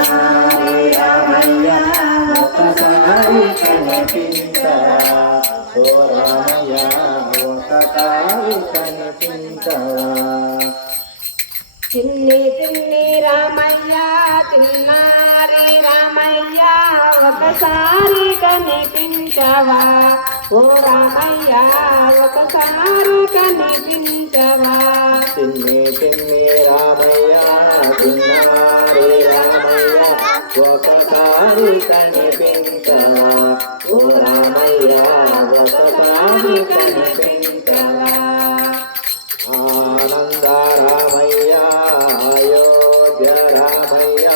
చిన్నారి రామయ్య ఒకసారి కనిపించవా ఓ రామయ్య ఒకసారి కనిపించవా చిన్ని చిన్ని రామయ్య చిన్నారి రామయ్య ఒకసారి కనిపించవా ఓ రామయ్య ఒకసారి కనిపించవా చిన్ని చిన్ని రామయ్య చిన్నారి రామయ్య ఒకసారి కనిపించవా ఓ రామయ్య ఒకసారి కనిపించవా ఆనంద రామయ్య అయోధ్య రామయ్య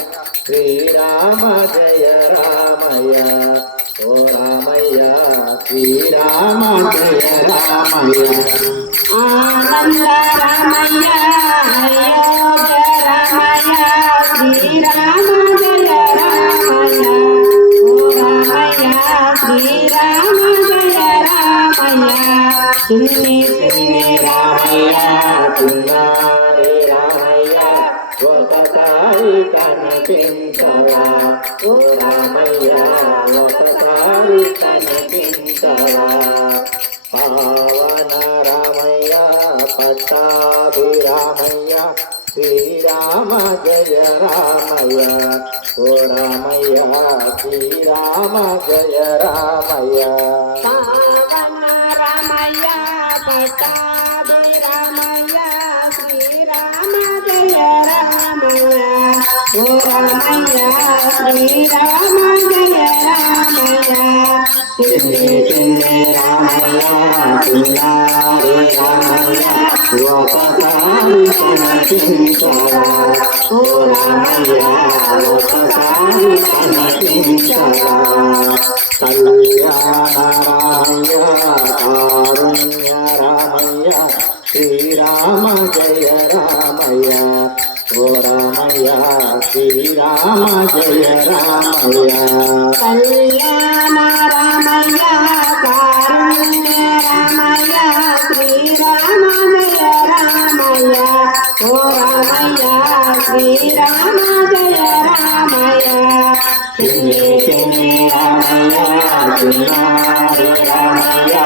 శ్రీరామ జయ రామయ్య ఓ రామయ్య శ్రీరామ జయ రామయ్య ఆనంద రామయ్య అయోధ్య రామయ్య శ్రీరామ జయ రామయ్య ఓ రామయ్య శ్రీరామ జయ రామయ్య చిన్ని చిన్ని రామయ్య చిన్నారి రామయ్య ఒకసారి కనిపించవా ఓ రామయ్య ఒకసారి కనిపించవా పావన రామయ్య పట్టాభి రామయ్య శ్రీరామ జయ రామయ్య ఓ రామయ్య శ్రీరామ జయ రామయ్య పావన రామయ్య పట్టాభి రామయ్య శ్రీరామ జయ రామయ్య ఓ రామయ్య శ్రీరామ జయ రామయ్య చిన్ని చిన్ని రామయ్య చిన్నారి రామయ్య ఒకసారి కనిపించవా ఓ రామయ్య ఒకసారి కనిపించవా కళ్యాణ రామయ్య కారుణ్య రామయ్య శ్రీరామ జయ రామయ్య ఓ రామయ్య శ్రీరామ జయ రామయ్య కళ్యాణ రామయ్య కారుణ్య రామయ్య శ్రీరామ జయ రామయ్య ఓ రామయ్య శ్రీరామ జయ రామయ్య చిన్ని చిన్ని రామయ్య చిన్నారి రామయ్య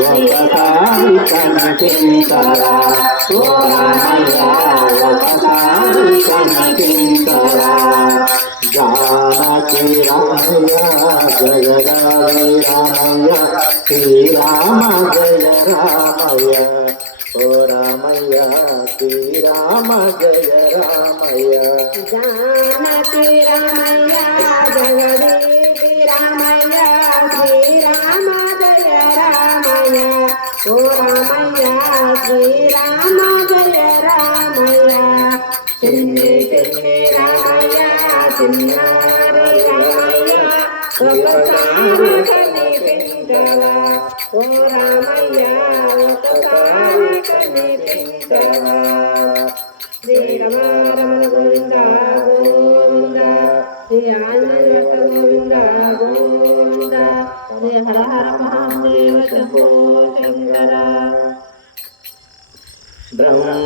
ఒకసారి కనిపించవా ఓ రామయ్య ఒకసారి కనిపించవా జానకి రామయ్య జగదారి రామయ్య శ్రీరామ జయ రామయ్య ఓ రామయ్య శ్రీరామ జయ రామయ్య జానకి రామయ్య జగదేవి రామయ్య శ్రీరామ జయ రామయ్య ఓ రామయ్య శ్రీరామ జయ రామయ్య చిన్ని చిన్ని రామయ్య చిన్నారి రామయ్య ఒకసారి కనిపించవా ఓ రామయ్య ఒకసారి కనిపించవా శ్రీరమణ గోవింద గోవింద శ్రీ ఆంజనేయ గోవింద గోవింద శ్రీ హర హర మహాదేవ శంభో శంకర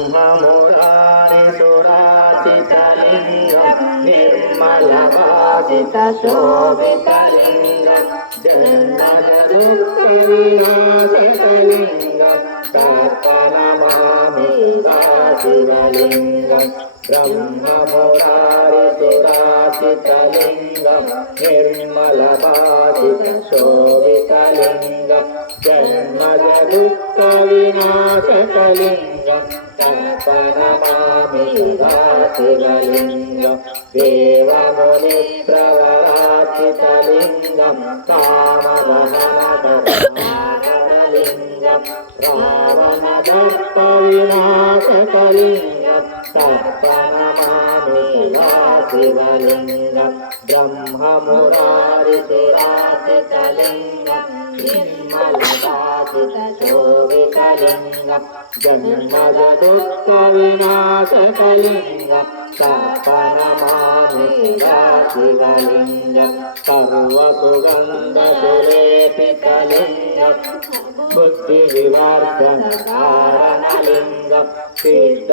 బ్రహ్మమురారి సురాచితలింగం నిర్మలవాసిత శోభితలింగం జన్మజ దుఃఖ వినాశకలింగం తర్పణమామి శివలింగం బ్రహ్మమురారి సురాచితలింగం నిర్మలవాసిత శోభితలింగం జన్మజ దుఃఖ వినాశకలింగం తర్పణమామి శివలింగం దేవముని ప్రవరాచితలింగం కామగణలింగం రావణ దర్ప వినాశకలింగం తర్పణమామి శివలింగం బ్రహ్మమురారి సురాచితలింగం నిర్మలవాసిత శోభితలింగం జన్మజ దుఃఖ వినాశకలింగం తర్పణమామి శివలింగం సర్వసుగంధ సులేపితలింగం బుద్ధి వివర్ధన కారణలింగం సిద్ధ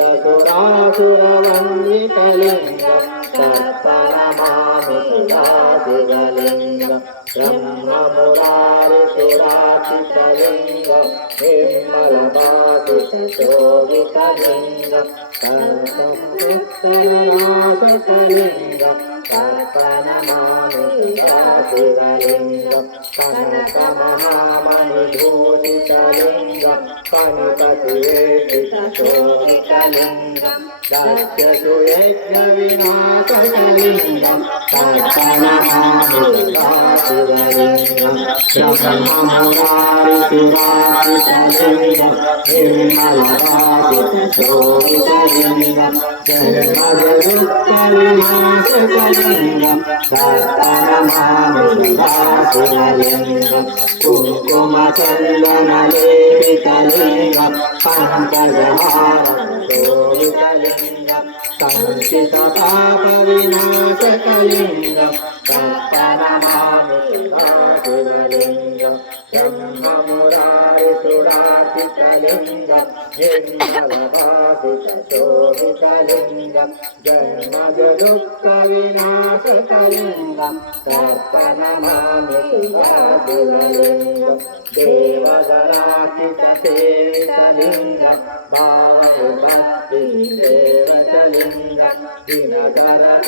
సురాసురవందితలింగం తర్పణమామి शिवलिङ्गं ब्रह्ममुरारिसुरार्चितलिङ्गं निर्मलवासितशोभितलिङ्गं कनकमुत्तरनाशितलिङ्गं तर्पणमामि शिवलिङ्गं कनकमहामणिभूषितलिङ्गं कनकसुरेशितशोभितलिङ्गं दक्षसु यज्ञविनाशकलिङ्गं तर्पणमामि शिवलिङ्गं ब्रह्ममुरारिसुरार्चितलिङ्गं निर्मलवासितशोभितलिङ्गं जन्मजरुक्तविनाशकलिङ्गं तर्पणमामि शिवलिङ्गं कुङ्कुमचन्दनलेपितलिङ्गं पङ्कजहारशोभितलिङ्गं सञ्चितपापविनाशकलिङ्गं तर्पणमामि शिवलिङ्गं ब्रह्ममुरारिसुरार्चितलिङ्गं निर्मलवासितशोभितलिङ्गं जन्मजदुःखविनाशकलिङ्गं तर्पणमामि शिवलिङ्गं देवगणार्चितसेवितलिङ्गं भावविभक्तिसेवतलिङ्गं दिनकर